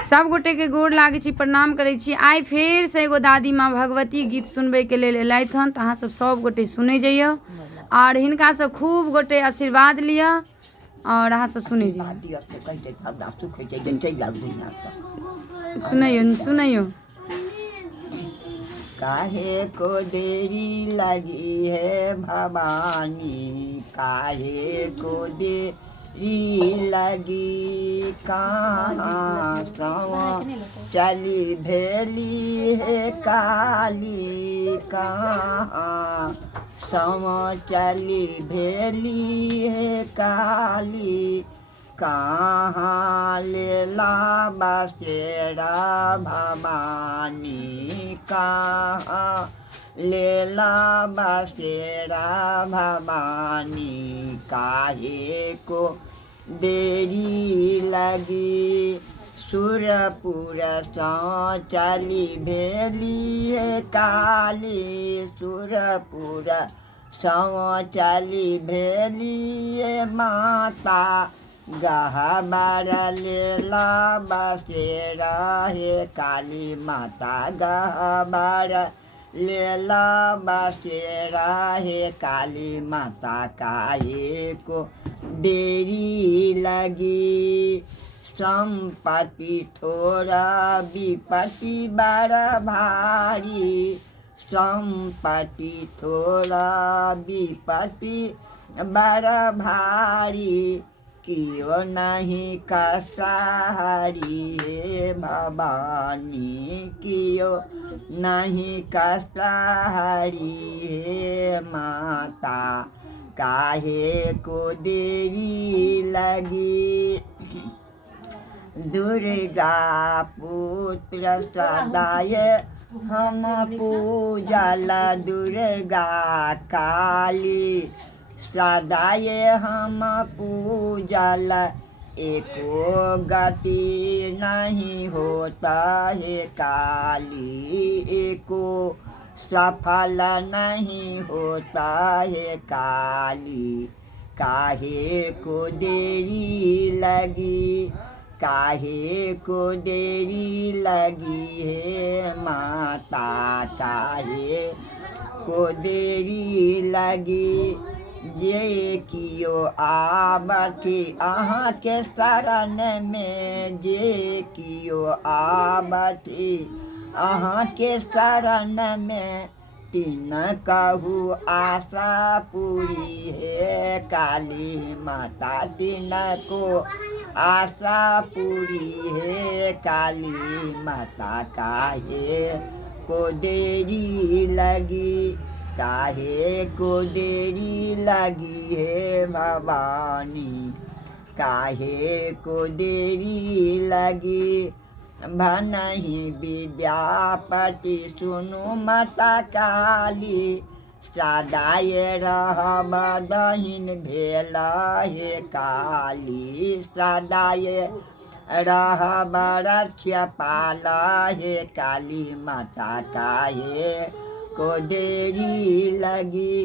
सब गोटे के गोर लागे छी, प्रणाम करे छी। आई फिर से एगो दादी माँ भगवती गीत सुनबे के लेल एलथि हन, तो अहाँ सब गोटे सुने जाइए और हिनका से खूब गोटे आशीर्वाद लिया और अहाँ सब सुने जाइए। सुनैयो सुनैयो। काहे को देरी लगी है भवानी, काहे को देरी लगी, कहाँ सव चली भेली है काली, कहाँ सव चली भेली है काली, कहाँ लेला बसेरा भवानी, कहाँ लेला बसेरा भवानी, काहे को देरी लगी, सुरपुर सौ चली भेली काली, सुरपुर सौ चली भेली माता, गहबर लेला बसेरा हे काली माता, गहबर लेला बसेरा हे काली माता, काहे को देरी लगी, संपत्ति थोड़ा विपत्ति बड़ा भारी, संपत्ति थोड़ा विपत्ति बड़ा भारी, कियो नहीं कष्टहारी हे भवानी, कियो नहीं कष्टहारी हे माता, काहे को देरी लगी, दुर्गा पुत्र सदाय हम पूजल, दुर्गा काली सदाय हम पूजल, एको गति नहीं होता है काली, एको सफल नहीं होता है काली, काहे को देरी लगी, काहे को देरी लगी है माता, काहे को देरी लगी, जे कियो आबथी अहाँ के शरण में, जे कियो आबथी अहाँ के शरण में, तीन कहू आशा पूरी है काली माता, तीन को आशा पूरी है काली माता, काहे को देरी लगी, काहे को देरी लगी है भवानी, काहे को देरी लगी, भनहि विद्यापति सुनु माता काली, सदाय रहब दहिन भेल हे काली, सदाय रहब रक्षपाल हे काली माता, काहे को देरी लगी।